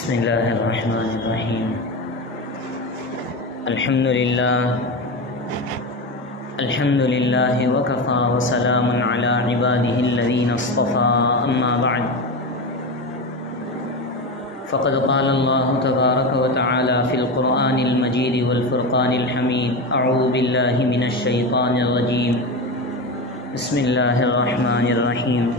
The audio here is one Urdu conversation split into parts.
بسم الله الرحمن الرحيم. الحمد لله وكفى وسلام على عباده الذين اصطفى. أما بعد، فقد قال الله تبارك وتعالى في القرآن المجيد والفرقان الحميد: أعوذ بالله من الشيطان الرجيم. بسم الله الرحمن الرحيم.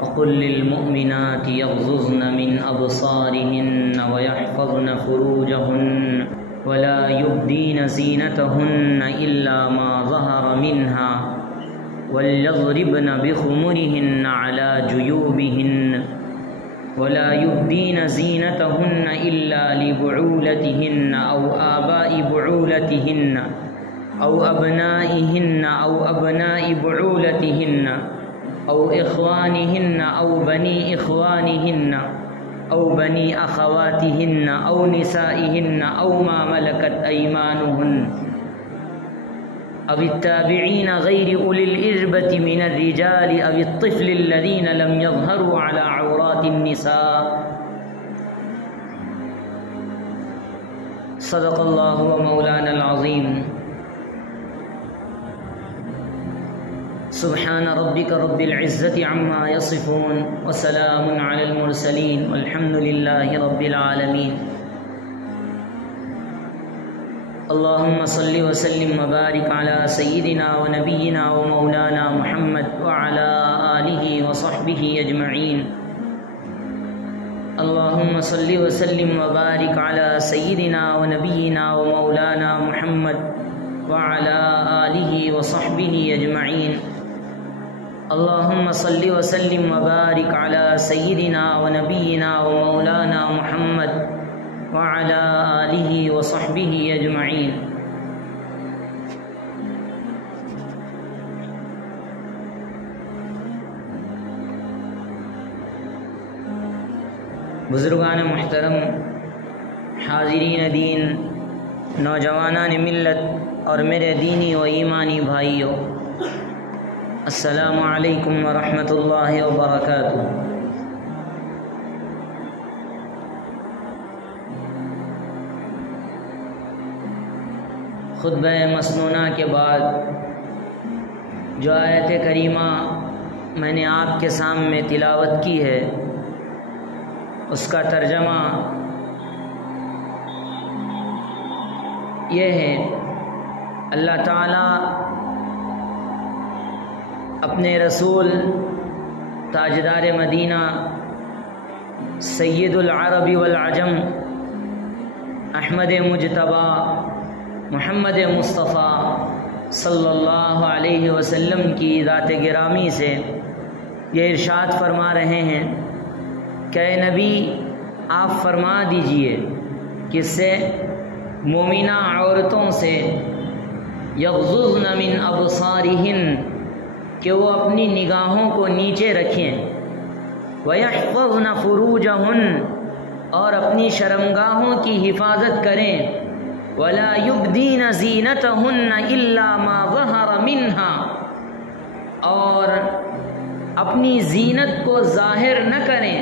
وقل للمؤمنات يغضضن من أبصارهن ويحفظن فروجهن ولا يبدين زينتهن إلا ما ظهر منها وليضربن بخمرهن على جيوبهن ولا يبدين زينتهن إلا لبعولتهن أو آباء بعولتهن أو أبنائهن أو أبناء بعولتهن أو إخوانهن أو بني إخوانهن أو بني أخواتهن أو نسائهن أو ما ملكت أيمانهن أو التابعين غير أولي الإربة من الرجال أو الطفل الذين لم يظهروا على عورات النساء. صدق الله ومولانا العظيم. سبحان ربك رب العزة عما يصفون وسلام على المرسلين والحمد لله رب العالمين. اللهم صل وسلم وبارك على سيدنا ونبينا ومولانا محمد وعلى آله وصحبه أجمعين. اللهم صل وسلم وبارك على سيدنا ونبينا ومولانا محمد وعلى آله وصحبه أجمعين. اللهم صل وسلم وبارك على سيدنا ونبينا ومولانا محمد وعلى آله وصحبه أجمعين. بزرگان محترم، حاضرین دین، نوجوانان ملت اور میرے دینی و ایمانی بھائیوں، السلام علیکم ورحمۃ اللہ وبرکاتہ۔ خطبہ مسنونہ کے بعد جو آیت کریمہ میں نے آپ کے سامنے تلاوت کی ہے، اس کا ترجمہ یہ ہے: اللہ تعالیٰ اپنے رسول تاجدار مدینہ سید العرب والعجم احمد مجتبی محمد مصطفیٰ صلی اللہ علیہ وسلم کی ذات گرامی سے یہ ارشاد فرما رہے ہیں کہ اے نبی، آپ فرما دیجئے کہ سے مومنہ عورتوں سے یغضضن من ابصارہن، کہ وہ اپنی نگاہوں کو نیچے رکھیں، وَيَحْفَظْنَ فُرُوجَهُنْ، اور اپنی شرمگاہوں کی حفاظت کریں، وَلَا يُبْدِينَ زِينَتَهُنَّ إِلَّا مَا ظَهَرَ مِنْهَا، اور اپنی زینت کو ظاہر نہ کریں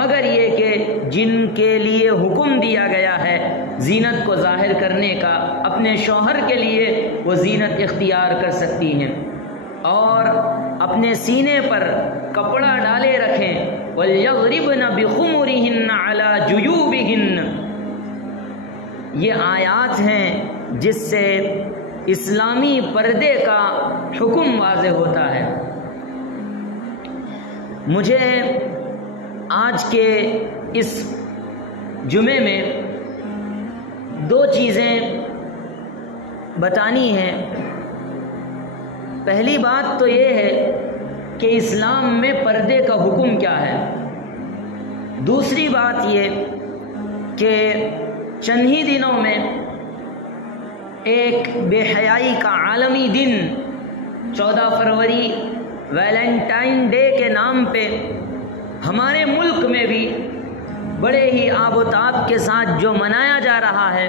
مگر یہ کہ جن کے لیے حکم دیا گیا ہے زینت کو ظاہر کرنے کا، اپنے شوہر کے لیے وہ زینت اختیار کر سکتی ہیں، اور اپنے سینے پر کپڑا ڈالے رکھیں، وَلْيَضْرِبْنَ بِخُمُرِهِنَّ عَلَى جُيُوبِهِنَّ۔ یہ آیات ہیں جس سے اسلامی پردے کا حکم واضح ہوتا ہے۔ مجھے آج کے اس جمعے میں دو چیزیں بتانی ہیں۔ پہلی بات تو یہ ہے کہ اسلام میں پردے کا حکم کیا ہے۔ دوسری بات یہ کہ چند ہی دنوں میں ایک بے حیائی کا عالمی دن 14 فروری ویلنٹائن ڈے کے نام پہ ہمارے ملک میں بھی بڑے ہی آب و تاب کے ساتھ جو منایا جا رہا ہے،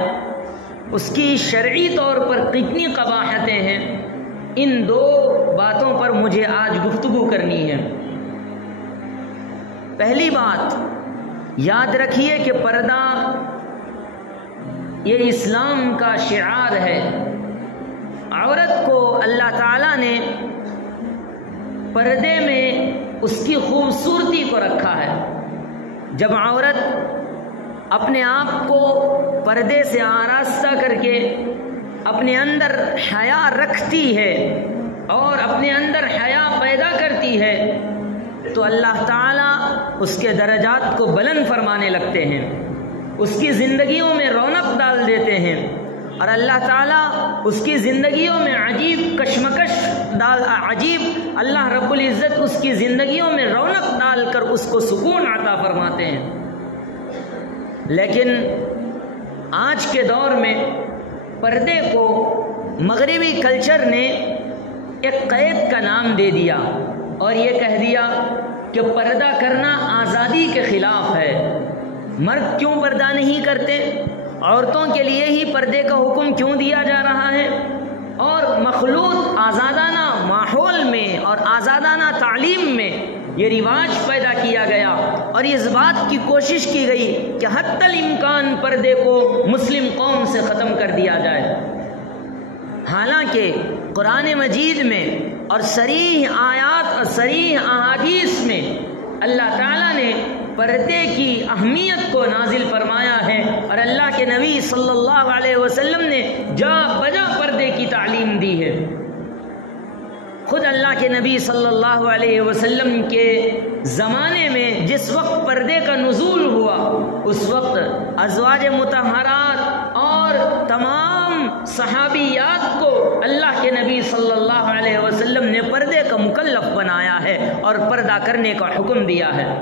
اس کی شرعی طور پر کتنی قباحتیں ہیں، ان دو باتوں پر مجھے آج گفتگو کرنی ہے۔ پہلی بات یاد رکھیے کہ پردہ یہ اسلام کا شعار ہے۔ عورت کو اللہ تعالیٰ نے پردے میں اس کی خوبصورتی کو رکھا ہے۔ جب عورت اپنے آپ کو پردے سے آراستہ کر کے اپنے اندر حیا رکھتی ہے اور اپنے اندر حیا پیدا کرتی ہے تو اللہ تعالیٰ اس کے درجات کو بلند فرمانے لگتے ہیں، اس کی زندگیوں میں رونق ڈال دیتے ہیں، اور اللہ تعالیٰ اس کی زندگیوں میں عجیب اللہ رب العزت اس کی زندگیوں میں رونق ڈال کر اس کو سکون عطا فرماتے ہیں۔ لیکن آج کے دور میں پردے کو مغربی کلچر نے ایک قید کا نام دے دیا اور یہ کہہ دیا کہ پردہ کرنا آزادی کے خلاف ہے۔ مرد کیوں پردہ نہیں کرتے؟ عورتوں کے لیے ہی پردے کا حکم کیوں دیا جا رہا ہے؟ اور مخلوط آزادانہ ماحول میں اور آزادانہ تعلیم میں یہ رواج پیدا کیا گیا اور اس بات کی کوشش کی گئی کہ حتی الامکان پردے کو مسلم قوم سے ختم کر دیا جائے۔ حالانکہ قرآن مجید میں اور صریح آیات اور صریح احادیث میں اللہ تعالیٰ نے پردے کی اہمیت کو نازل فرمایا ہے، اور اللہ کے نبی صلی اللہ علیہ وسلم نے جا بجا پردے کی تعلیم دی ہے۔ خود اللہ کے نبی صلی اللہ علیہ وسلم کے زمانے میں جس وقت پردے کا نزول ہوا اس وقت ازواج مطہرات اور تمام صحابیات کو اللہ کے نبی صلی اللہ علیہ وسلم نے پردے کا مکلف بنایا ہے اور پردہ کرنے کا حکم دیا ہے۔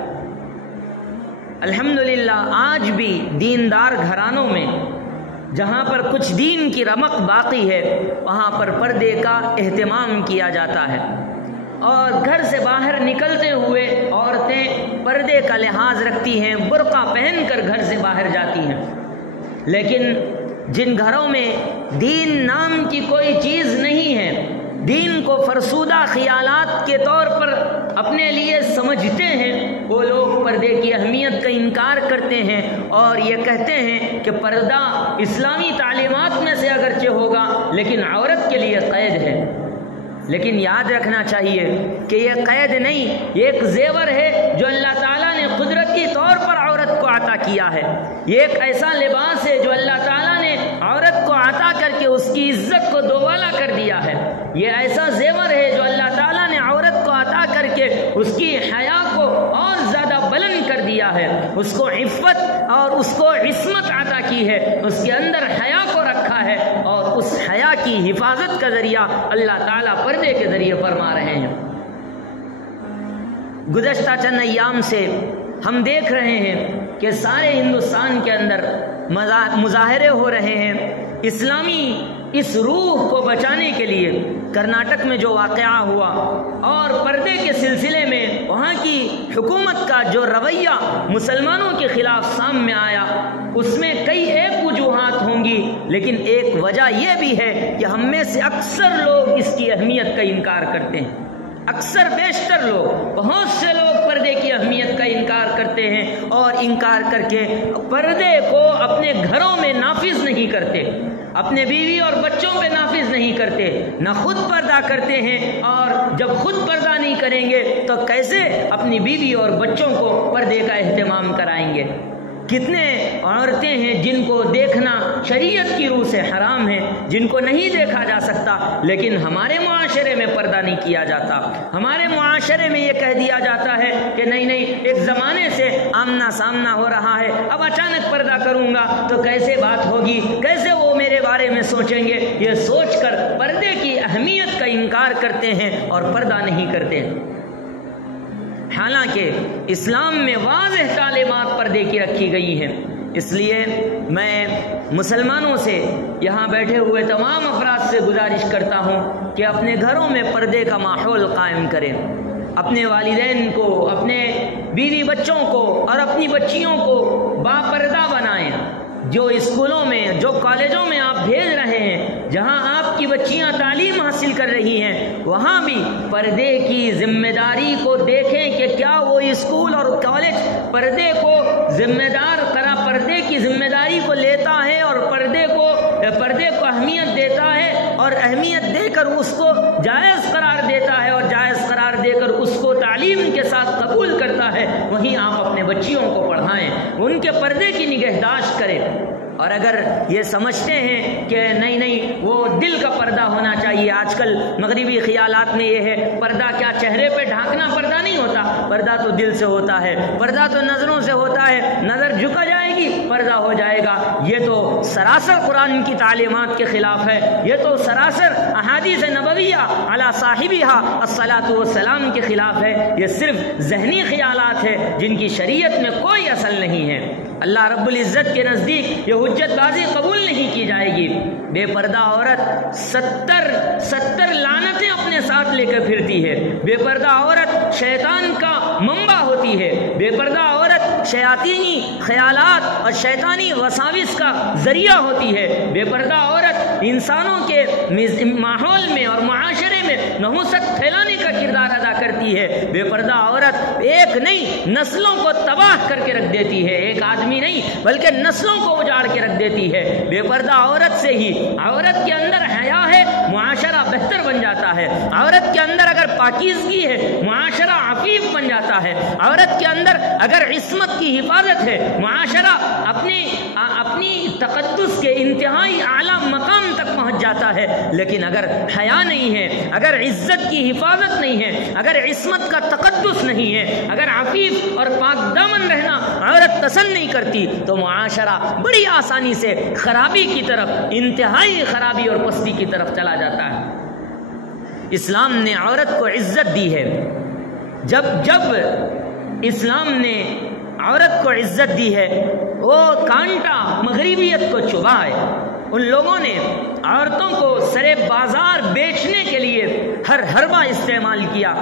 الحمدللہ آج بھی دیندار گھرانوں میں جہاں پر کچھ دین کی رمق باقی ہے وہاں پر پردے کا اہتمام کیا جاتا ہے، اور گھر سے باہر نکلتے ہوئے عورتیں پردے کا لحاظ رکھتی ہیں، برقع پہن کر گھر سے باہر جاتی ہیں۔ لیکن جن گھروں میں دین نام کی کوئی چیز نہیں ہے، دین کو فرسودہ خیالات کے طور پر اپنے لیے سمجھتے ہیں، وہ لوگ پردے کی اہمیت کا انکار کرتے ہیں اور یہ کہتے ہیں کہ پردہ اسلامی تعلیمات میں سے اگرچہ ہوگا لیکن عورت کے لیے قید ہے۔ لیکن یاد رکھنا چاہیے کہ یہ قید نہیں، یہ ایک زیور ہے جو اللہ تعالیٰ نے قدرتی طور پر عورت کو عطا کیا ہے۔ یہ ایک ایسا لباس ہے جو اللہ تعالیٰ نے عورت کو عطا کر کے اس کی عزت کو دوبالا کر دیا ہے۔ یہ ایسا زیور ہے جو اللہ تعالیٰ نے عورت کو عطا کر کے اس کی حیا کو اور زیادہ بلند کر دیا ہے، اس کو عفت اور اس کو عصمت عطا کی ہے، اس کے اندر حیا کو رکھا ہے، اور اس حیا کی حفاظت کا ذریعہ اللہ تعالیٰ پردے کے ذریعے فرما رہے ہیں۔ گزشتہ چند ایام سے ہم دیکھ رہے ہیں کہ سارے ہندوستان کے اندر مظاہرے ہو رہے ہیں اسلامی اس روح کو بچانے کے لیے۔ کرناٹک میں جو واقعہ ہوا اور پردے کے سلسلے میں وہاں کی حکومت کا جو رویہ مسلمانوں کے خلاف سامنے آیا، اس میں کئی ایک وجوہات ہوں گی، لیکن ایک وجہ یہ بھی ہے کہ ہم میں سے اکثر لوگ اس کی اہمیت کا انکار کرتے ہیں۔ اکثر بیشتر لوگ، بہت سے لوگ پردے کی اہمیت کا انکار کرتے ہیں اور انکار کر کے پردے کو اپنے گھروں میں نافذ نہیں کرتے، اپنے بیوی اور بچوں پہ نافذ نہیں کرتے، نہ خود پردہ کرتے ہیں، اور جب خود پردہ نہیں کریں گے تو کیسے اپنی بیوی اور بچوں کو پردے کا اہتمام کرائیں گے؟ کتنے عورتیں ہیں جن کو دیکھنا شریعت کی روح سے حرام ہے، جن کو نہیں دیکھا جا سکتا، لیکن ہمارے معاشرے میں پردہ نہیں کیا جاتا۔ ہمارے معاشرے میں یہ کہہ دیا جاتا ہے کہ نہیں ایک زمانے سے آمنا سامنا ہو رہا ہے، اب اچانک پردہ کروں گا تو کیسے بات ہوگی، کیسے وہ میرے بارے میں سوچیں گے، یہ سوچ کر پردے کی اہمیت کا انکار کرتے ہیں اور پردہ نہیں کرتے ہیں۔ حالانکہ اسلام میں واضح تعلیمات پردے کی رکھی گئی ہیں۔ اس لیے میں مسلمانوں سے، یہاں بیٹھے ہوئے تمام افراد سے گزارش کرتا ہوں کہ اپنے گھروں میں پردے کا ماحول قائم کریں، اپنے والدین کو، اپنے بیوی بچوں کو اور اپنی بچیوں کو باپردہ بنائیں۔ جو اسکولوں میں، جو کالجوں میں آپ بھیج رہے ہیں، جہاں آپ کی بچیاں تعلیم حاصل کر رہی ہیں، وہاں بھی پردے کی ذمہ داری کو دیکھیں کہ کیا وہ اسکول اور کالج پردے کو ذمہ دار پردے کی ذمہ داری کو لیتا ہے اور پردے کو اہمیت دیتا ہے اور اہمیت دے کر اس کو جائز قرار دیتا ہے اور جائز قرار دے کر اس کو تعلیم کے ساتھ قبول کرتا ہے، وہیں آپ اپنے بچیوں کو پڑھائیں، ان کے پردے کی نگہداشت کریں۔ اور اگر یہ سمجھتے ہیں کہ نہیں وہ دل کا پردہ ہونا چاہیے، آج کل مغربی خیالات میں یہ ہے پردہ کیا چہرے پہ ڈھانکنا پردہ نہیں ہوتا، پردہ تو دل سے ہوتا ہے، پردہ تو نظروں سے ہوتا ہے، نظر جھکا جائے گی پردہ ہو جائے گا۔ یہ تو سراسر قرآن کی تعلیمات کے خلاف ہے، یہ تو سراسر احادیث نبویہ علی صاحبہا الصلاۃ والسلام کے خلاف ہے، یہ صرف ذہنی خیالات ہے جن کی شریعت میں کوئی اصل نہیں ہے۔ اللہ رب العزت کے نزدیک یہ حجت بازی قبول نہیں کی جائے گی۔ بے پردہ عورت 70 لعنتیں اپنے ساتھ لے کر پھرتی ہے، بے پردہ عورت شیطان کا منبع ہوتی ہے، بے پردہ عورت شیاطینی خیالات اور شیطانی وساوس کا ذریعہ ہوتی ہے، بے پردہ عورت انسانوں کے ماحول میں اور معاشرے میں نحوست پھیلانے کا کردار ادا کرتی ہے، بے پردہ عورت ایک نہیں نسلوں کو تباہ کر کے رکھ دیتی ہے، ایک آدمی نہیں بلکہ نسلوں کو اجاڑ کے رکھ دیتی ہے۔ بے پردہ عورت سے ہی عورت کے اندر حیا ہے، معاشرہ بہتر بن جاتا ہے، عورت کے اندر اگر پاکیزگی ہے معاشرہ عفیف بن جاتا ہے، عورت کے اندر اگر عصمت کی حفاظت ہے معاشرہ اپنی تقدس کے انتہائی اعلیٰ مقام تک پہنچ جاتا ہے۔ لیکن اگر حیا نہیں ہے، اگر عزت کی حفاظت نہیں ہے، اگر عصمت کا تقدس نہیں ہے، اگر عفیف اور پاک دامن رہنا عورت پسند نہیں کرتی تو معاشرہ بڑی آسانی سے خرابی کی طرف، انتہائی خرابی اور پستی کی طرف چلا جاتا ہے۔ اسلام نے عورت کو عزت دی ہے۔ جب اسلام نے عورت کو عزت دی ہے وہ کانٹا مغربیت کو چبھا ہے۔ ان لوگوں نے عورتوں کو سرے بازار بیچنے کے لیے ہر حربہ استعمال کیا،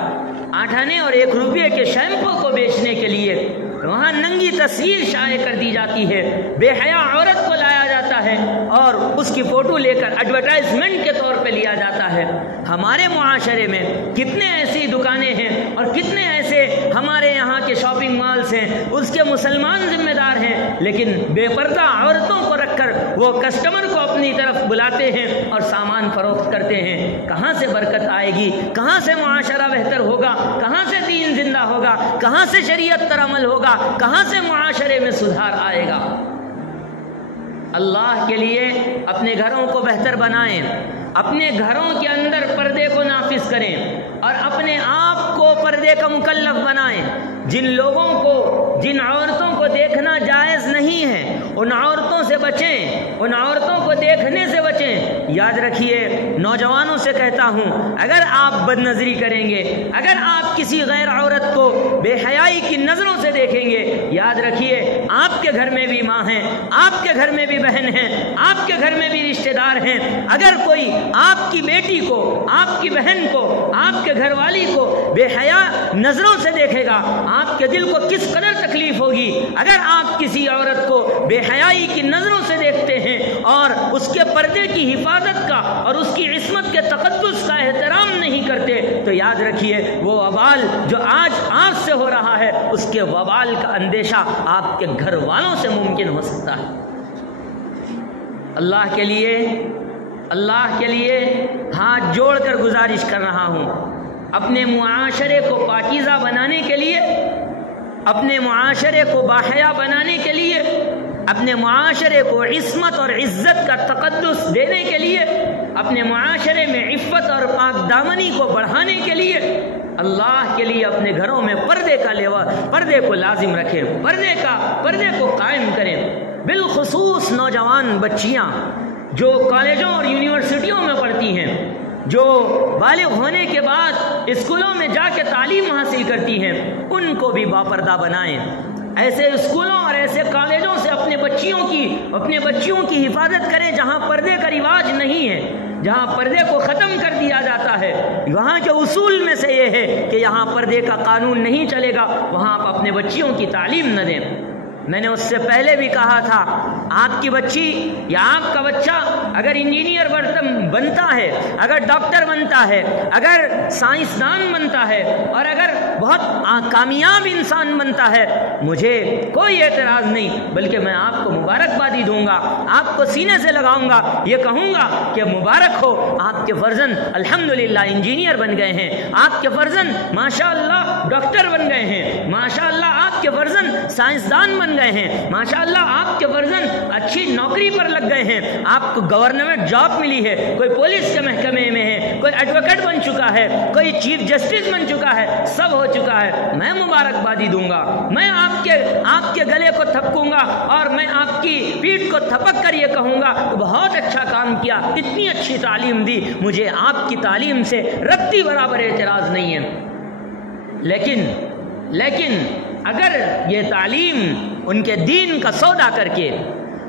8 آنے اور 1 روپے کے شیمپو کو بیچنے کے لیے وہاں ننگی تصویر شائع کر دی جاتی ہے، بے حیا عورت کو لایا جاتا ہے اور اس کی فوٹو لے کر ایڈورٹائزمنٹ کے طور پہ لیا جاتا ہے۔ ہمارے معاشرے میں کتنے ایسی دکانیں ہیں اور کتنے ایسے ہمارے یہاں کے شاپنگ مالز ہیں، اس کے مسلمان ذمہ دار ہیں، لیکن بے پردہ عورتوں کو رکھ کر وہ کسٹمر کو اپنی طرف بلاتے ہیں اور سامان فروخت کرتے ہیں۔ کہاں سے برکت آئے گی؟ کہاں سے معاشرہ بہتر ہوگا؟ کہاں سے دین زندہ ہوگا؟ کہاں سے شریعت پر عمل ہوگا؟ کہاں سے معاشرے میں سدھار آئے گا؟ اللہ کے لیے اپنے گھروں کو بہتر بنائیں، اپنے گھروں کے اندر پردے کو نافذ کریں اور اپنے آپ کو پردے کا مکلف بنائیں۔ جن عورتوں کو دیکھنا جائز نہیں ہے ان عورتوں سے بچیں، ان عورتوں کو دیکھنے سے بچیں۔ یاد رکھیے، نوجوانوں سے کہتا ہوں، اگر آپ بد نظری کریں گے، اگر آپ کسی غیر عورت کو بے حیائی کی نظروں سے دیکھیں گے، یاد رکھیے آپ کے گھر میں بھی ماں ہیں، آپ کے گھر میں بھی بہن ہیں، آپ کے گھر میں بھی رشتہ دار ہیں۔ اگر کوئی آپ کی بیٹی کو، آپ کی بہن کو، آپ کے گھر والی کو بے حیا نظروں سے دیکھے گا، آپ کے دل کو کس قدر تکلیف ہوگی۔ اگر آپ کسی عورت کو بے حیائی کی نظروں سے دیکھتے ہیں اور اس کے پردے کی حفاظت کا اور اس کی عصمت کے تقدس کا احترام نہیں کرتے تو یاد رکھیے وہ وبال جو آج آپ سے ہو رہا ہے، اس کے وبال کا اندیشہ آپ کے گھر والوں سے ممکن ہو سکتا ہے۔ اللہ کے لیے ہاتھ جوڑ کر گزارش کر رہا ہوں، اپنے معاشرے کو پاکیزہ بنانے کے لیے، اپنے معاشرے کو باحیا بنانے کے لیے، اپنے معاشرے کو عصمت اور عزت کا تقدس دینے کے لیے، اپنے معاشرے میں عفت اور پاک دامنی کو بڑھانے کے لیے اللہ کے لیے اپنے گھروں میں پردے کو لازم رکھیں، پردے کو قائم کریں۔ بالخصوص نوجوان بچیاں جو کالجوں اور یونیورسٹیوں میں پڑھتی ہیں، جو بالغ ہونے کے بعد اسکولوں میں جا کے تعلیم حاصل کرتی ہیں، ان کو بھی باپردہ بنائیں۔ ایسے اسکولوں اور ایسے کالجوں سے اپنے بچیوں کی حفاظت کریں جہاں پردے کا رواج نہیں ہے، جہاں پردے کو ختم کر دیا جاتا ہے۔ وہاں کے اصول میں سے یہ ہے کہ یہاں پردے کا قانون نہیں چلے گا، وہاں آپ اپنے بچیوں کی تعلیم نہ دیں۔ میں نے اس سے پہلے بھی کہا تھا، آپ کی بچی یا آپ کا بچہ اگر انجینئر بنتا ہے، اگر ڈاکٹر بنتا ہے، اگر سائنسدان بنتا ہے اور اگر بہت کامیاب انسان بنتا ہے، مجھے کوئی اعتراض نہیں، بلکہ میں آپ کو مبارکبادی دوں گا، آپ کو سینے سے لگاؤں گا، یہ کہوں گا کہ مبارک ہو، آپ کے فرزند الحمدللہ انجینئر بن گئے ہیں، آپ کے فرزند ماشاءاللہ ڈاکٹر بن گئے ہیں، ماشاءاللہ آپ کے فرزند سائنسدان بن گئے ہیں، ماشاءاللہ آپ کے فرزند اچھی نوکری پر لگ گئے ہیں، آپ کو گورنمنٹ جاب ملی ہے، کوئی پولیس کے محکمے میں ہے، کوئی ایڈوکیٹ بن چکا ہے، کوئی چیف جسٹس بن چکا ہے، سب ہو چکا ہے، میں مبارکبادی دوں گا، میں آپ کے گلے کو تھپکوں گا اور میں آپ کی پیٹھ کو تھپک کر یہ کہوں گا کہ بہت اچھا کام کیا، اتنی اچھی تعلیم دی، مجھے آپ کی تعلیم سے رتی برابر اعتراض نہیں ہے۔ لیکن اگر یہ تعلیم ان کے دین کا سودا کر کے،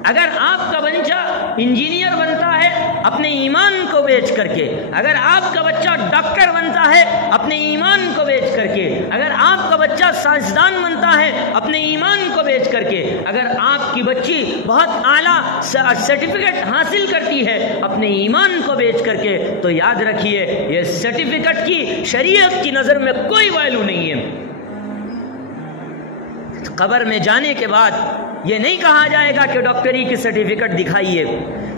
اگر آپ کا بچہ انجینئر بنتا ہے اپنے ایمان کو بیچ کر کے، اگر آپ کا بچہ ڈاکٹر بنتا ہے اپنے ایمان کو بیچ کر کے، اگر آپ کا بچہ سائنسدان بنتا ہے اپنے ایمان کو بیچ کر کے، اگر آپ کی بچی بہت اعلیٰ سرٹیفکیٹ حاصل کرتی ہے اپنے ایمان کو بیچ کر کے، تو یاد رکھیے یہ سرٹیفکیٹ کی شریعت کی نظر میں کوئی ویلیو نہیں ہے۔ قبر میں جانے کے بعد یہ نہیں کہا جائے گا کہ ڈاکٹری کی سرٹیفکیٹ دکھائیے،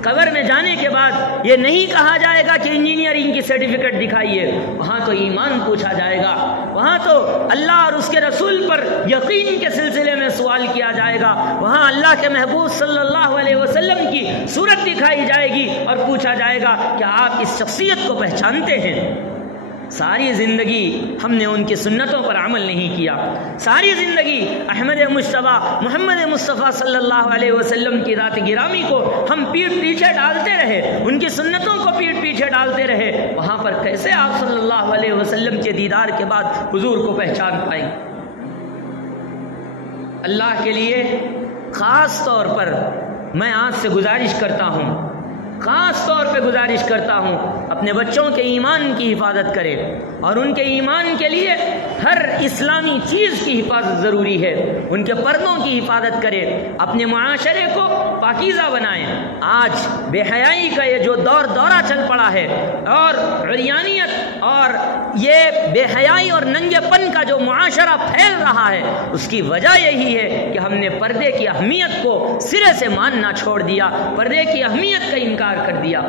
قبر میں جانے کے بعد یہ نہیں کہا جائے گا کہ انجینئرنگ کی سرٹیفکیٹ دکھائیے، وہاں تو ایمان پوچھا جائے گا، وہاں تو اللہ اور اس کے رسول پر یقین کے سلسلے میں سوال کیا جائے گا، وہاں اللہ کے محبوب صلی اللہ علیہ وسلم کی صورت دکھائی جائے گی اور پوچھا جائے گا کہ آپ اس شخصیت کو پہچانتے ہیں؟ ساری زندگی ہم نے ان کی سنتوں پر عمل نہیں کیا، ساری زندگی احمد مجتبیٰ محمد مصطفیٰ صلی اللہ علیہ وسلم کی ذات گرامی کو ہم پیٹھ پیچھے ڈالتے رہے، ان کی سنتوں کو پیٹھ پیچھے ڈالتے رہے، وہاں پر کیسے آپ صلی اللہ علیہ وسلم کے دیدار کے بعد حضور کو پہچان پائیں؟ اللہ کے لیے خاص طور پر میں آپ سے گزارش کرتا ہوں، خاص طور پہ گزارش کرتا ہوں، اپنے بچوں کے ایمان کی حفاظت کرے، اور ان کے ایمان کے لیے ہر اسلامی چیز کی حفاظت ضروری ہے، ان کے پردوں کی حفاظت کرے، اپنے معاشرے کو پاکیزہ بنائیں۔ آج بے حیائی کا یہ جو دورہ چل پڑا ہے، اور عریانیت اور یہ بے حیائی اور ننگے پن کا جو معاشرہ پھیل رہا ہے، اس کی وجہ یہی ہے کہ ہم نے پردے کی اہمیت کو سرے سے ماننا چھوڑ دیا، پردے کی اہمیت کا انکار کر دیا۔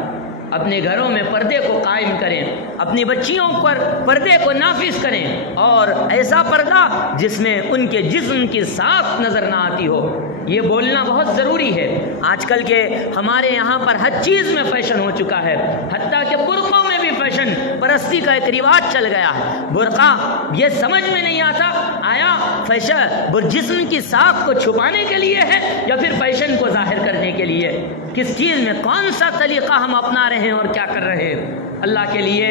اپنے گھروں میں پردے کو قائم کریں، اپنی بچیوں پر پردے کو نافذ کریں، اور ایسا پردہ جس میں ان کے جسم کی ساخت نظر نہ آتی ہو۔ یہ بولنا بہت ضروری ہے۔ آج کل کے ہمارے یہاں پر ہر چیز میں فیشن ہو چکا ہے، حتیٰ کہ برقعوں میں بھی فیشن پرستی کا ایک رواج چل گیا ہے۔ برقع یہ سمجھ میں نہیں آتا آیا فیشن جسم کی ساخت کو چھپانے کے لیے ہے یا پھر فیشن کو ظاہر کرنے کے لیے؟ کس چیز میں کون سا طریقہ ہم اپنا رہے ہیں اور کیا کر رہے ہیں؟ اللہ کے لیے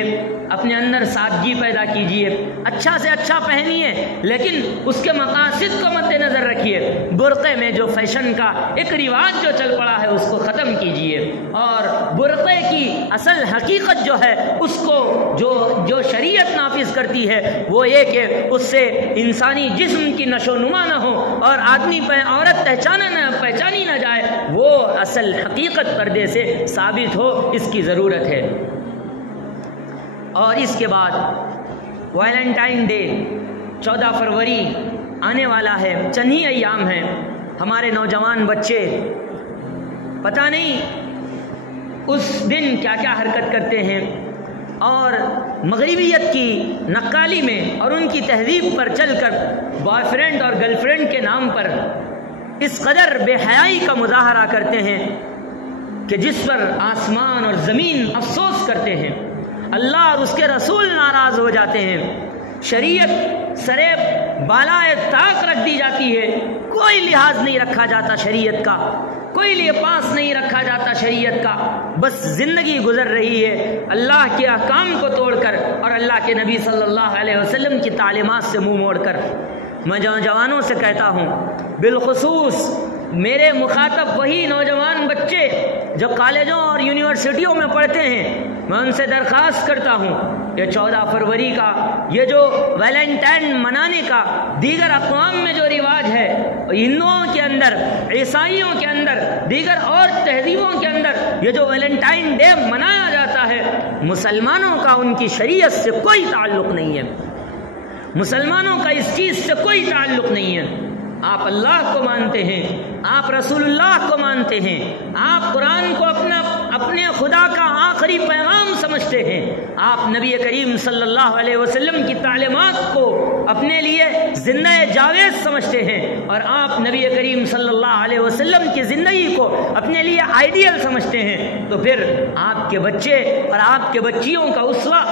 اپنے اندر سادگی پیدا کیجئے، اچھا سے اچھا پہنیے، لیکن اس کے مقاصد کو مد نظر رکھیے۔ برقعے میں جو فیشن کا ایک رواج جو چل پڑا ہے اس کو ختم کیجئے، اور برقعے کی اصل حقیقت جو ہے اس کو جو شریعت نافذ کرتی ہے وہ یہ کہ اس سے انسانی جسم کی نشو و نما نہ ہو اور آدمی عورت پہچانی نہ جائے، وہ اصل حقیقت پردے سے ثابت ہو، اس کی ضرورت ہے۔ اور اس کے بعد ویلنٹائن ڈے 14 فروری آنے والا ہے، چند ہی ایام ہیں۔ ہمارے نوجوان بچے پتہ نہیں اس دن کیا کیا حرکت کرتے ہیں، اور مغربیت کی نقالی میں اور ان کی تہذیب پر چل کر بوائے فرینڈ اور گرل فرینڈ کے نام پر اس قدر بے حیائی کا مظاہرہ کرتے ہیں کہ جس پر آسمان اور زمین افسوس کرتے ہیں، اللہ اور اس کے رسول ناراض ہو جاتے ہیں، شریعت سرے بالائے طاق رکھ دی جاتی ہے، کوئی لحاظ نہیں رکھا جاتا شریعت کا، کوئی لباس نہیں رکھا جاتا شریعت کا، بس زندگی گزر رہی ہے اللہ کے احکام کو توڑ کر اور اللہ کے نبی صلی اللہ علیہ وسلم کی تعلیمات سے منہ موڑ کر۔ میں نوجوانوں سے کہتا ہوں، بالخصوص میرے مخاطب وہی نوجوان بچے جو کالجوں اور یونیورسٹیوں میں پڑھتے ہیں، میں ان سے درخواست کرتا ہوں، یہ 14 فروری کا یہ جو ویلنٹائن منانے کا دیگر اقوام میں جو رواج ہے، ہندوؤں کے اندر، عیسائیوں کے اندر، دیگر اور تہذیبوں کے اندر یہ جو ویلنٹائن ڈے منایا جاتا ہے، مسلمانوں کا ان کی شریعت سے کوئی تعلق نہیں ہے، مسلمانوں کا اس چیز سے کوئی تعلق نہیں ہے۔ آپ اللہ کو مانتے ہیں، آپ رسول اللہ کو مانتے ہیں، آپ قرآن کو اپنے خدا کا آخری پیغام سمجھتے ہیں، آپ نبی کریم صلی اللہ علیہ وسلم کی تعلیمات کو اپنے لیے زندہ جاوید سمجھتے ہیں، اور آپ نبی کریم صلی اللہ علیہ وسلم کی زندگی کو اپنے لیے آئیڈیل سمجھتے ہیں، تو پھر آپ کے بچے اور آپ کے بچیوں کا اسوہ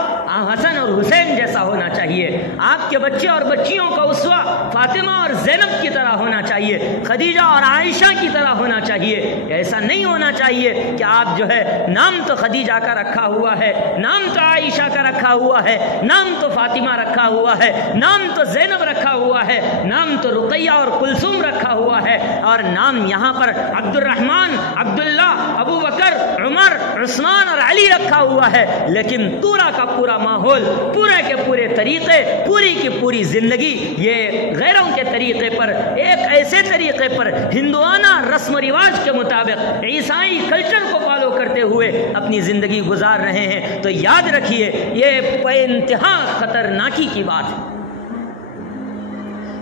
حسن اور حسین جیسا ہونا چاہیے، آپ کے بچے اور بچیوں کا اسوہ فاطمہ اور زینب کی طرح ہونا چاہیے، خدیجہ اور عائشہ کی طرح ہونا چاہیے۔ ایسا نہیں ہونا چاہیے کہ آپ جو ہے نام تو خدیجہ کا رکھا ہوا ہے، نام تو عائشہ کا رکھا ہوا ہے، نام تو فاطمہ رکھا ہوا ہے، نام تو زینب رکھا ہوا ہے، نام تو رقیہ اور کلثوم رکھا ہوا ہے، اور نام یہاں پر عبد الرحمن، عبداللہ، ابو بکر، عمر، عثمان اور علی رکھا ہوا ہے، لیکن پورا کا پورا ماحول، پورے کے پورے طریقے، پوری کی پوری زندگی یہ غیروں کے طریقے پر، ایک ایسے طریقے پر ہندوانہ رسم و رواج کے مطابق عیسائی کلچر کو فالو کرتے ہوئے اپنی زندگی گزار رہے ہیں، تو یاد رکھیے یہ بے انتہا خطرناکی کی بات ہے۔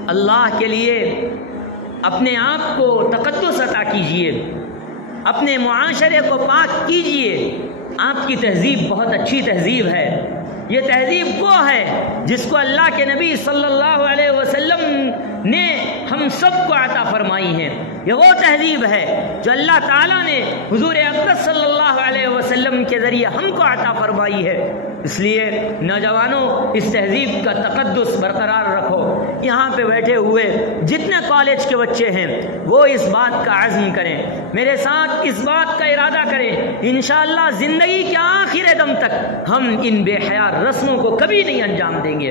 اللہ کے لیے اپنے آپ کو تقدس عطا کیجئے، اپنے معاشرے کو پاک کیجئے۔ آپ کی تہذیب بہت اچھی تہذیب ہے، یہ تہذیب وہ ہے جس کو اللہ کے نبی صلی اللہ علیہ وسلم نے ہم سب کو عطا فرمائی ہے، یہ وہ تہذیب ہے جو اللہ تعالیٰ نے حضور اقدس صلی اللہ علیہ وسلم کے ذریعے ہم کو عطا فرمائی ہے۔ اس لیے نوجوانوں اس تہذیب کا تقدس برقرار رکھو۔ یہاں پہ بیٹھے ہوئے جتنے کالج کے بچے ہیں وہ اس بات کا عزم کریں، میرے ساتھ اس بات کا ارادہ کریں، انشاءاللہ زندگی کے آخر دم تک ہم ان بے حیا رسموں کو کبھی نہیں انجام دیں گے۔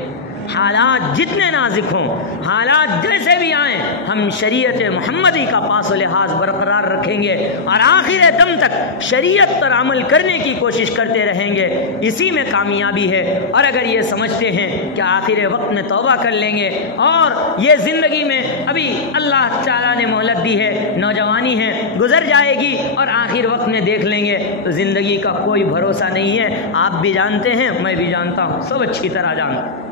حالات جتنے نازک ہوں، حالات جیسے بھی آئیں، ہم شریعت محمدی کا پاس و لحاظ برقرار رکھیں گے اور آخر دم تک شریعت پر عمل کرنے کی کوشش کرتے رہیں گے، اسی میں کامیابی ہے۔ اور اگر یہ سمجھتے ہیں کہ آخر وقت میں توبہ کر لیں گے اور یہ زندگی میں ابھی اللہ تعالیٰ نے مہلت دی ہے، نوجوانی ہے، گزر جائے گی اور آخر وقت میں دیکھ لیں گے، تو زندگی کا کوئی بھروسہ نہیں ہے۔ آپ بھی جانتے ہیں، میں بھی جانتا ہوں، سب اچھی طرح جانتے ہیں۔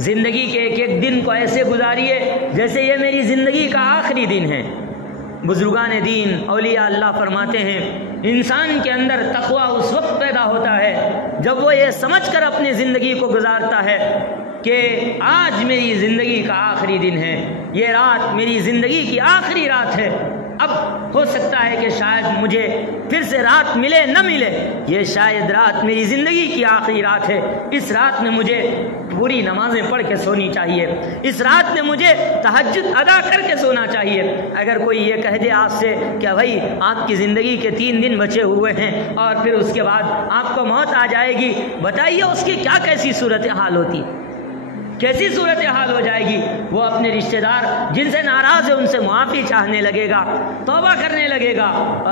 زندگی کے ایک ایک دن کو ایسے گزاریے جیسے یہ میری زندگی کا آخری دن ہے۔ بزرگان دین، اولیاء اللہ فرماتے ہیں انسان کے اندر تقوی اس وقت پیدا ہوتا ہے جب وہ یہ سمجھ کر اپنی زندگی کو گزارتا ہے کہ آج میری زندگی کا آخری دن ہے، یہ رات میری زندگی کی آخری رات ہے۔ اب ہو سکتا ہے کہ شاید مجھے پھر سے رات ملے نہ ملے، یہ شاید رات میری زندگی کی آخری رات ہے، اس رات میں مجھے پوری نمازیں پڑھ کے سونی چاہیے، اس رات میں مجھے تہجد ادا کر کے سونا چاہیے۔ اگر کوئی یہ کہہ دے آپ سے کہ بھائی آپ کی زندگی کے 3 دن بچے ہوئے ہیں اور پھر اس کے بعد آپ کو موت آ جائے گی، بتائیے اس کی کیا کیسی صورتحال ہوتی، کیسی صورتحال ہو جائے گی؟ وہ اپنے رشتہ دار جن سے ناراض ہے ان سے معافی چاہنے لگے گا، توبہ کرنے لگے گا،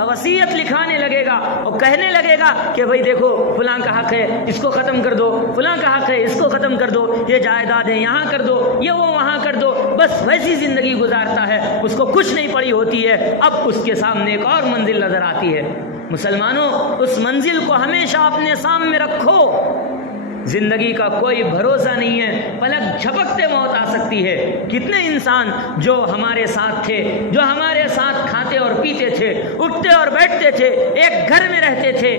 وصیت لکھانے لگے گا اور کہنے لگے گا کہ بھائی دیکھو فلاں کا حق ہے اس کو ختم کر دو، فلاں کا حق ہے اس کو ختم کر دو، یہ جائیداد ہے یہاں کر دو، یہ وہ وہاں کر دو، بس ویسی زندگی گزارتا ہے، اس کو کچھ نہیں پڑی ہوتی ہے۔ اب اس کے سامنے ایک اور منزل نظر آتی ہے۔ مسلمانوں اس منزل کو ہمیشہ اپنے سامنے رکھو، زندگی کا کوئی بھروسہ نہیں ہے، پلک جھپکتے موت آ سکتی ہے۔ کتنے انسان جو ہمارے ساتھ تھے، جو ہمارے ساتھ کھاتے اور پیتے تھے، اٹھتے اور بیٹھتے تھے، ایک گھر میں رہتے تھے،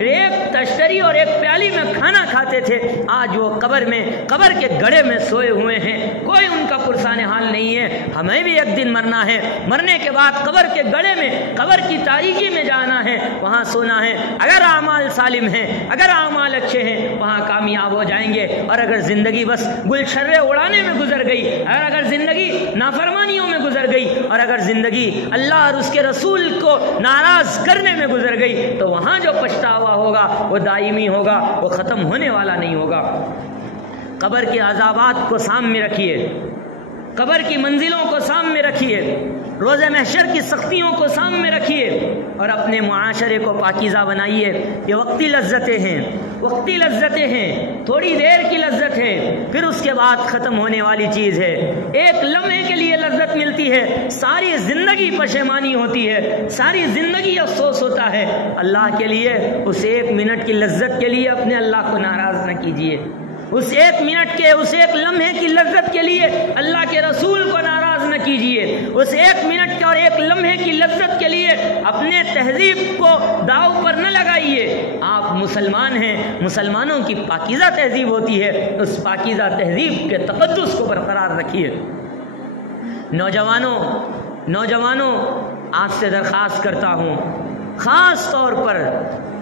ایک تشتری اور ایک پیالی میں کھانا کھاتے تھے، آج وہ قبر کے گڑھے میں سوئے ہوئے ہیں، کوئی ان کا پرسان حال نہیں ہے۔ ہمیں بھی ایک دن مرنا ہے، مرنے کے بعد قبر کے گڑھے میں، قبر کی تاریکی میں جانا ہے، وہاں سونا ہے۔ اگر اعمال سالم ہیں، اگر اعمال اچھے ہیں، وہاں کامیاب ہو جائیں گے، اور اگر زندگی بس گلچھرے اڑانے میں گزر گئی، اور اگر زندگی نافرمانیوں میں گزر گئی، اور اگر زندگی اللہ اور اس کے رسول کو ناراض کرنے میں گزر گئی، تو وہاں جو پچھتاوا ہوگا وہ دائمی ہوگا، وہ ختم ہونے والا نہیں ہوگا۔ قبر کے عذابات کو سامنے رکھیے، قبر کی منزلوں کو سامنے رکھیے، روز محشر کی سختیوں کو سامنے رکھیے، اور اپنے معاشرے کو پاکیزہ بنائیے۔ یہ وقتی لذتیں ہیں، وقتی لذتیں ہیں، تھوڑی دیر کی لذت ہے، پھر اس کے بعد ختم ہونے والی چیز ہے۔ ایک لمحے کے لیے لذت ملتی ہے، ساری زندگی پشیمانی ہوتی ہے، ساری زندگی افسوس ہوتا ہے۔ اللہ کے لیے اس ایک منٹ کی لذت کے لیے اپنے اللہ کو ناراض نہ کیجیے، اس ایک منٹ کے، اس ایک لمحے کی لذت کے لیے اللہ کے رسول کو ناراض نہ کیجیے، اس ایک منٹ کے اور ایک لمحے کی لذت کے لیے اپنے تہذیب کو داؤ پر نہ لگائیے۔ آپ مسلمان ہیں، مسلمانوں کی پاکیزہ تہذیب ہوتی ہے، اس پاکیزہ تہذیب کے تقدس کو برقرار رکھیے۔ نوجوانوں آپ سے درخواست کرتا ہوں، خاص طور پر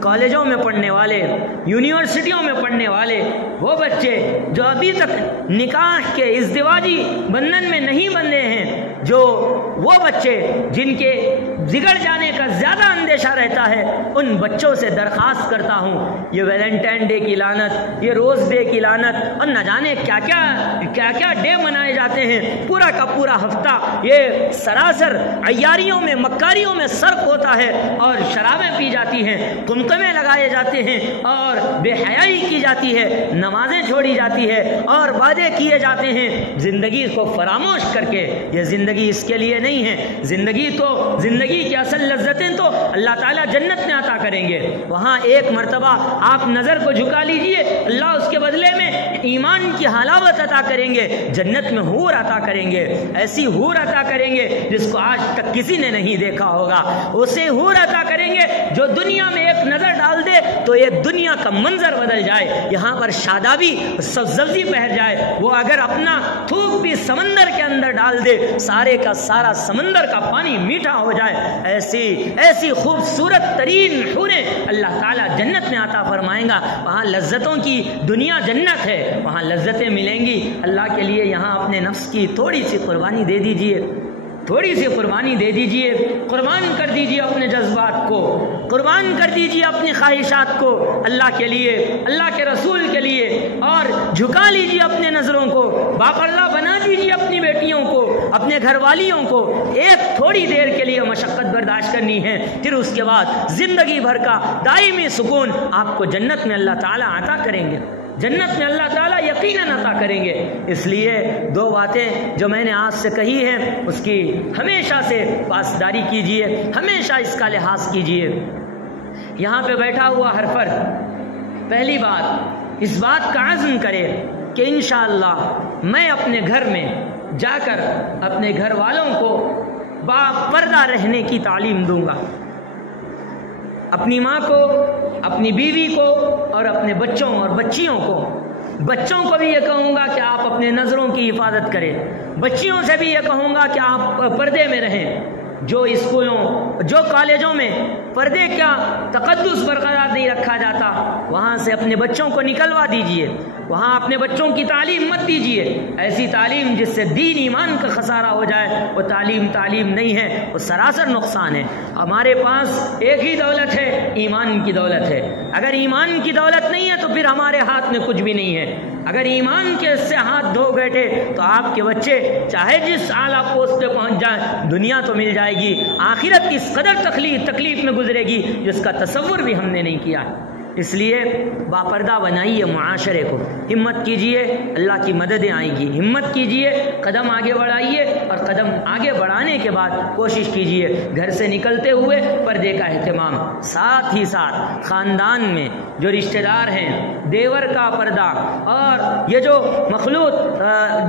کالجوں میں پڑھنے والے، یونیورسٹیوں میں پڑھنے والے وہ بچے جو ابھی تک نکاح کے ازدواجی بندھن میں نہیں بندھے ہیں، جو وہ بچے جن کے بگڑ جانے کا زیادہ اندیشہ رہتا ہے، ان بچوں سے درخواست کرتا ہوں، یہ ویلنٹائن ڈے کی لعنت، یہ روز ڈے کی لعنت، اور نہ جانے کیا کیا ڈے منائے جاتے ہیں، پورا کا پورا ہفتہ یہ سراسر عیاریوں میں، مکاریوں میں صرف ہوتا ہے، اور شرابیں پی جاتی ہیں، قمقمے لگائے جاتے ہیں، اور بے حیائی کی جاتی ہے، نمازیں چھوڑی جاتی ہے، اور وعدے کیے جاتے ہیں زندگی کو فراموش کر کے۔ یہ زندگی اس کے لیے نہیں ہے، زندگی کی اصل لذتیں تو اللہ تعالیٰ جنت میں عطا کریں گے، وہاں ایک مرتبہ آپ نظر کو جھکا لیجئے، اللہ اس کے بدلے میں ایمان کی حلاوت عطا کریں گے، جنت میں حور عطا کریں گے، ایسی حور عطا کریں گے جس کو آج تک کسی نے نہیں دیکھا ہوگا، اسے حور عطا کریں گے جو دنیا میں ایک نظر ڈال دے تو یہ دنیا کا منظر بدل جائے، یہاں پر شادابی سبزی پہر جائے، وہ اگر اپنا تھوک بھی سمندر کے اندر ڈال دے، سارے کا سارا سمندر کا پانی میٹھا ہو جائے، ایسی خوبصورت ترین حوریں اللہ تعالیٰ جنت میں عطا فرمائیں گا۔ وہاں لذتوں کی دنیا جنت ہے، وہاں لذتیں ملیں گی۔ اللہ کے لیے یہاں اپنے نفس کی تھوڑی سی قربانی دے دیجئے، تھوڑی سی قربانی دے دیجئے، قربان کر دیجئے اپنے جذبات کو، قربان کر دیجئے اپنی خواہشات کو اللہ کے لیے، اللہ کے رسول کے لیے، اور جھکا لیجئے اپنے نظروں کو، باپردہ بنا دیجئے اپنی بیٹیوں کو، اپنے گھر والیوں کو۔ ایک تھوڑی دیر کے لیے مشقت برداشت کرنی ہے، پھر اس کے بعد زندگی بھر کا دائمی سکون آپ کو جنت میں اللہ تعالیٰ عطا کریں گے، جنت میں اللہ تعالیٰ یقیناً عطا کریں گے۔ اس لیے دو باتیں جو میں نے آج سے کہی ہیں اس کی ہمیشہ سے پاسداری کیجئے، ہمیشہ اس کا لحاظ کیجئے۔ یہاں پہ بیٹھا ہوا ہر فرد پہلی بات اس بات کا عزم کرے کہ انشاءاللہ میں اپنے گھر میں جا کر اپنے گھر والوں کو با پردہ رہنے کی تعلیم دوں گا، اپنی ماں کو، اپنی بیوی کو، اور اپنے بچوں اور بچیوں کو۔ بچوں کو بھی یہ کہوں گا کہ آپ اپنے نظروں کی حفاظت کریں، بچیوں سے بھی یہ کہوں گا کہ آپ پردے میں رہیں۔ جو اسکولوں، جو کالجوں میں پردے کا تقدس برقرار نہیں رکھا جاتا، وہاں سے اپنے بچوں کو نکلوا دیجئے، وہاں اپنے بچوں کی تعلیم مت دیجئے۔ ایسی تعلیم جس سے دین ایمان کا خسارہ ہو جائے وہ تعلیم نہیں ہے، وہ سراسر نقصان ہے۔ ہمارے پاس ایک ہی دولت ہے، ایمان کی دولت ہے۔ اگر ایمان کی دولت نہیں ہے تو پھر ہمارے ہاتھ میں کچھ بھی نہیں ہے۔ اگر ایمان کے سے ہاتھ دھو بیٹھے تو آپ کے بچے چاہے جس اعلیٰ پوسٹ پہ پہنچ جائیں، دنیا تو مل جائے گی، آخرت اس قدر تکلیف میں گزرے گی جس کا تصور بھی ہم نے نہیں کیا۔ اس لیے باپردہ بنائیے معاشرے کو، ہمت کیجئے، اللہ کی مددیں آئیں گی، ہمت کیجئے، قدم آگے بڑھائیے، اور قدم آگے بڑھانے کے بعد کوشش کیجئے گھر سے نکلتے ہوئے پردے کا اہتمام، ساتھ ہی ساتھ خاندان میں جو رشتہ دار ہیں دیور کا پردہ، اور یہ جو مخلوط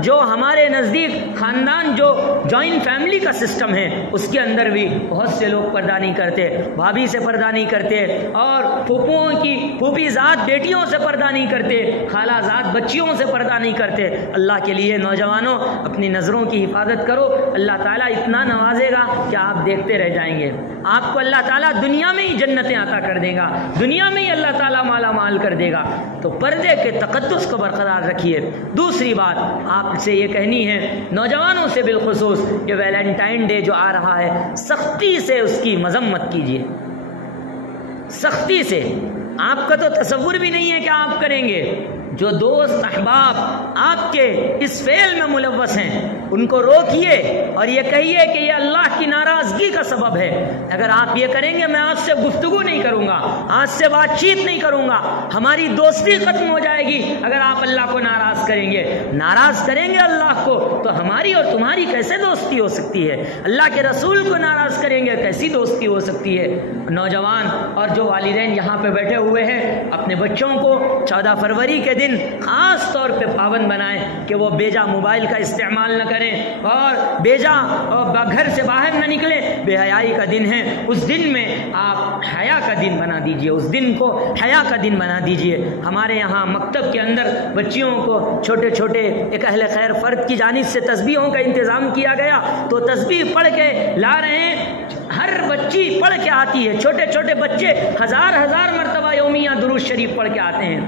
جو ہمارے نزدیک خاندان جو جوائنٹ فیملی کا سسٹم ہے اس کے اندر بھی بہت سے لوگ پردہ نہیں کرتے، بھابھی سے پردہ نہیں کرتے، اور پھوپھی ذات بیٹیوں سے پردہ نہیں کرتے، خالہ ذات بچیوں سے پردہ نہیں کرتے۔ اللہ کے لیے نوجوانوں اپنی نظروں کی حفاظت کرو، اللہ تعالیٰ اتنا نوازے گا کہ آپ دیکھتے رہ جائیں گے۔ آپ کو اللہ تعالیٰ دنیا میں ہی جنتیں عطا کر دے گا، دنیا میں ہی اللہ تعالیٰ مالا مال کر دے گا۔ تو پردے کے تقدس کو برقرار رکھیے۔ دوسری بات آپ سے یہ کہنی ہے نوجوانوں سے بالخصوص کہ ویلنٹائن ڈے جو آ رہا ہے سختی سے اس کی مذمت کیجیے، سختی سے۔ آپ کا تو تصور بھی نہیں ہے کہ آپ کریں گے۔ جو دوست احباب آپ کے اس فعل میں ملوث ہیں ان کو روکیے اور یہ کہیے کہ یہ اللہ کی ناراضگی کا سبب ہے. اگر آپ یہ کریں گے میں آپ سے گفتگو نہیں کروں گا, آج سے بات چیت نہیں کروں گا, ہماری دوستی ختم ہو جائے گی اگر آپ اللہ کو ناراض کریں گے. ناراض کریں گے اللہ کو تو ہماری اور تمہاری کیسے دوستی ہو سکتی ہے؟ اللہ کے رسول کو ناراض کریں گے کیسی دوستی ہو سکتی ہے؟ نوجوان اور جو والدین یہاں پہ بیٹھے ہوئے ہیں اپنے بچوں کو 14 فروری کے دن خاص طور پہ پابند بنائیں کہ وہ بیجا موبائل کا استعمال نہ کریں اور بیجا گھر سے باہر نہ نکلیں. بے حیائی کا دن ہے, اس دن میں آپ حیا کا دن بنا دیجئے, اس دن کو حیا کا دن بنا دیجئے. ہمارے یہاں مکتب کے اندر بچیوں کو چھوٹے چھوٹے ایک اہل خیر فرد کی جانب سے تسبیحوں کا انتظام کیا گیا تو تسبیح پڑھ کے لا رہے ہیں. ہر بچی پڑھ کے آتی ہے, چھوٹے چھوٹے بچے ہزار مرتبہ یومیہ درود شریف پڑھ کے آتے ہیں.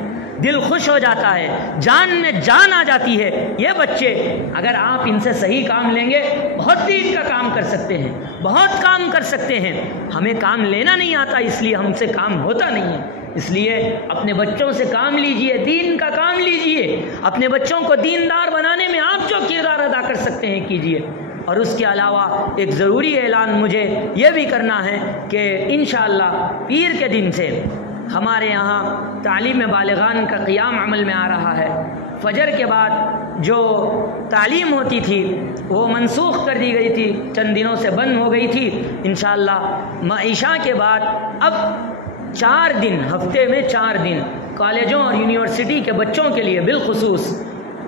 دل خوش ہو جاتا ہے, جان میں جان آ جاتی ہے. یہ بچے اگر آپ ان سے صحیح کام لیں گے بہت دین کا کام کر سکتے ہیں, بہت کام کر سکتے ہیں. ہمیں کام لینا نہیں آتا اس لیے ہم سے کام ہوتا نہیں ہے. اس لیے اپنے بچوں سے کام لیجئے, دین کا کام لیجئے. اپنے بچوں کو دیندار بنانے میں آپ جو کردار ادا کر سکتے ہیں کیجئے. اور اس کے علاوہ ایک ضروری اعلان مجھے یہ بھی کرنا ہے کہ انشاءاللہ پیر کے دن سے ہمارے یہاں تعلیم بالغان کا قیام عمل میں آ رہا ہے. فجر کے بعد جو تعلیم ہوتی تھی وہ منسوخ کر دی گئی تھی, چند دنوں سے بند ہو گئی تھی. انشاءاللہ عشاء کے بعد اب 4 دن, ہفتے میں 4 دن کالجوں اور یونیورسٹی کے بچوں کے لیے بالخصوص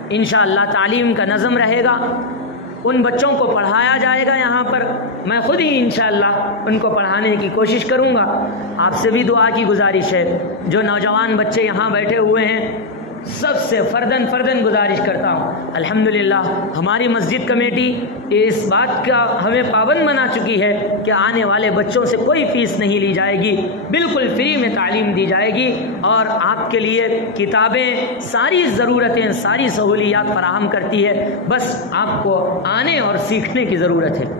انشاءاللہ تعلیم کا نظم رہے گا. ان بچوں کو پڑھایا جائے گا. یہاں پر میں خود ہی انشاءاللہ ان کو پڑھانے کی کوشش کروں گا. آپ سے بھی دعا کی گزارش ہے, جو نوجوان بچے یہاں بیٹھے ہوئے ہیں سب سے فردن گزارش کرتا ہوں. الحمدللہ ہماری مسجد کمیٹی اس بات کا ہمیں پابند بنا چکی ہے کہ آنے والے بچوں سے کوئی فیس نہیں لی جائے گی, بالکل فری میں تعلیم دی جائے گی اور آپ کے لیے کتابیں, ساری ضرورتیں, ساری سہولیات فراہم کرتی ہے. بس آپ کو آنے اور سیکھنے کی ضرورت ہے.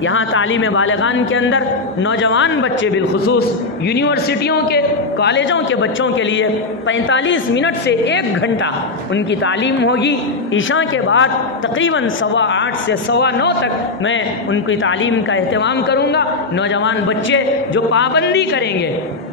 یہاں تعلیم بالغان کے اندر نوجوان بچے بالخصوص یونیورسٹیوں کے, کالجوں کے بچوں کے لیے 45 منٹ سے 1 گھنٹہ ان کی تعلیم ہوگی. عشاء کے بعد تقریباً 8:15 سے 9:15 تک میں ان کی تعلیم کا اہتمام کروں گا. نوجوان بچے جو پابندی کریں گے,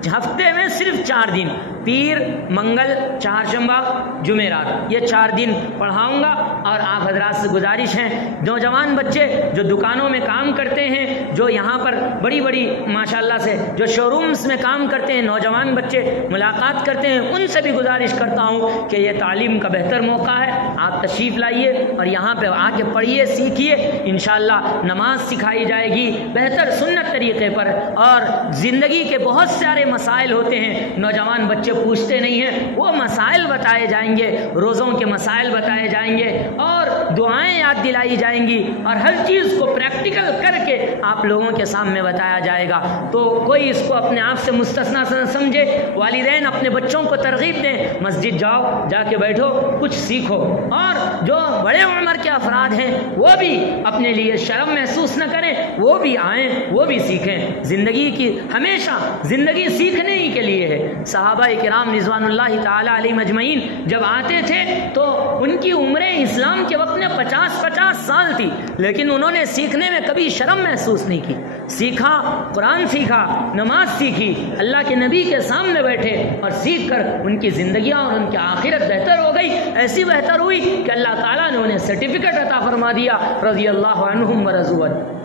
ہفتے میں صرف 4 دن, پیر, منگل, چہارشنبہ, جمعرات, یہ 4 دن پڑھاؤں گا. اور آپ حضرات سے گزارش ہے نوجوان بچے جو دکانوں میں کام کرتے ہیں, جو یہاں پر بڑی ماشاءاللہ سے جو شو رومز میں کام کرتے ہیں, نوجوان بچے ملاقات کرتے ہیں, ان سے بھی گزارش کرتا ہوں کہ یہ تعلیم کا بہتر موقع ہے. آپ تشریف لائیے اور یہاں پہ آ کے پڑھیے, سیکھیے. انشاءاللہ نماز سکھائی جائے گی بہتر سنت طریقے پر. اور زندگی کے بہت سارے مسائل ہوتے ہیں, نوجوان بچے پوچھتے نہیں ہیں, وہ مسائل بتائے جائیں گے, روزوں کے مسائل بتائے جائیں گے اور دعائیں یاد دلائی جائیں گی اور ہر چیز کو پریکٹیکل کر کے آپ لوگوں کے سامنے بتایا جائے گا. تو کوئی اس کو اپنے آپ سے مستثنا نہ سمجھے. والدین اپنے بچوں کو ترغیب دیں, مسجد جاؤ, جا کے بیٹھو, کچھ سیکھو. اور جو بڑے عمر کے افراد ہیں وہ بھی اپنے لیے شرم محسوس نہ کریں, وہ بھی آئیں, وہ بھی سیکھیں. زندگی کی ہمیشہ زندگی سیکھنے ہی کے لیے ہے. صحابہ کرام رضوان اللہ تعالی علیہم اجمعین جب آتے تھے تو ان کی عمریں اسلام کے وقت میں 50 سال تھی, لیکن انہوں نے سیکھنے میں کبھی شرم محسوس نہیں کی. سیکھا, قرآن سیکھا, نماز سیکھی, اللہ کے نبی کے سامنے بیٹھے اور سیکھ کر ان کی زندگیاں اور ان کی آخرت بہتر ہو گئی. ایسی بہتر ہوئی کہ اللہ تعالیٰ نے انہیں سرٹیفکیٹ عطا فرما دیا, رضی اللہ عنہم ورضوا عنہ.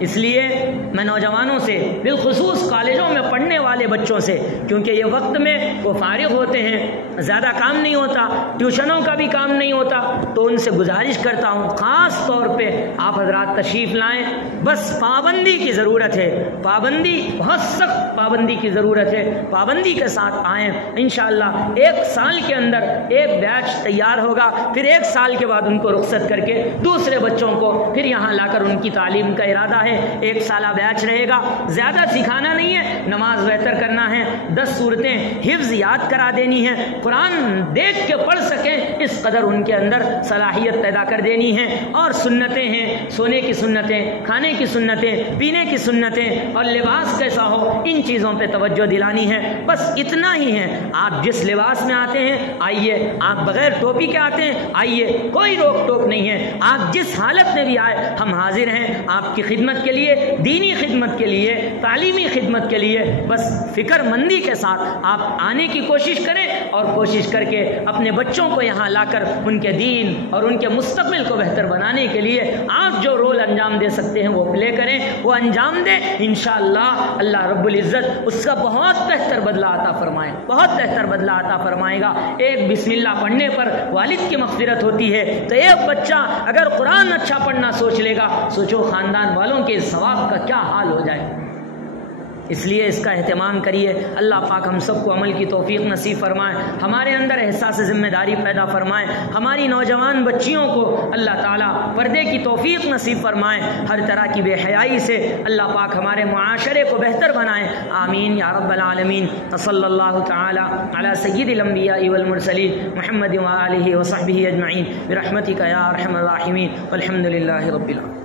اس لیے میں نوجوانوں سے, بالخصوص کالجوں میں پڑھنے والے بچوں سے, کیونکہ یہ وقت میں وہ فارغ ہوتے ہیں, زیادہ کام نہیں ہوتا, ٹیوشنوں کا بھی کام نہیں ہوتا, تو ان سے گزارش کرتا ہوں خاص طور پہ آپ حضرات تشریف لائیں. بس پابندی کی ضرورت ہے, پابندی, بہت سخت پابندی کی ضرورت ہے. پابندی کے ساتھ آئیں. انشاءاللہ 1 سال کے اندر ایک بیچ تیار ہوگا, پھر 1 سال کے بعد ان کو رخصت کر کے دوسرے بچوں کو پھر یہاں لا کر ان کی تعلیم کا ارادہ ہے 1 سالہ بیچ رہے گا، زیادہ سکھانا نہیں ہے، نماز بہتر کرنا ہے، 10 صورتیں حفظ یاد کرا دینی ہے، قرآن دیکھ کے پڑھ سکیں اس قدر ان کے اندر صلاحیت پیدا کر دینی ہے۔ اور سنتیں ہیں، سونے کی سنتیں، کھانے کی سنتیں، پینے کی سنتیں اور لباس کیسا ہو، ان چیزوں پہ توجہ دلانی ہے۔ بس اتنا ہی ہے، آپ جس لباس میں آتے ہیں آئیے، آپ بغیر ٹوپی کے آتے ہیں آئیے، کوئی روک ٹوک نہیں ہے، آپ جس حالت میں بھی آئے ہم حاضر ہیں آپ کی خدمت کے لیے، دینی خدمت کے لیے، تعلیمی خدمت کے لیے۔ بس فکر مندی کے ساتھ آپ آنے کی کوشش کریں اور کوشش کر کے اپنے بچوں کو یہاں لا کر ان کے دین اور ان کے مستقبل کو بہتر بنانے کے لیے آپ جو رول انجام دے سکتے ہیں وہ پلے کریں، وہ انجام دیں، انشاءاللہ اللہ رب العزت اس کا بہت بہتر بدلہ عطا فرمائے، بہت بہتر بدلہ عطا فرمائے گا۔ ایک بسم اللہ پڑھنے پر والد کی مغفرت ہوتی ہے، تو ایک بچہ اگر قرآن اچھا پڑھنا سوچ لے گا، سوچو خاندان والوں کے ثواب کا کیا حال ہو جائے۔ اس لیے اس کا اہتمام کریے۔ اللہ پاک ہم سب کو عمل کی توفیق نصیب فرمائے، ہمارے اندر احساس ذمہ داری پیدا فرمائے، ہماری نوجوان بچیوں کو اللہ تعالیٰ پردے کی توفیق نصیب فرمائے، ہر طرح کی بے حیائی سے اللہ پاک ہمارے معاشرے کو بہتر بنائے، آمین یا رب العالمین۔ صلی اللہ تعالیٰ علی سید الانبیاء والمرسلین محمد وآلہ وصحبہ اجمعین برحمتک یا ارحم الراحمین والحمد للہ رب العالمین۔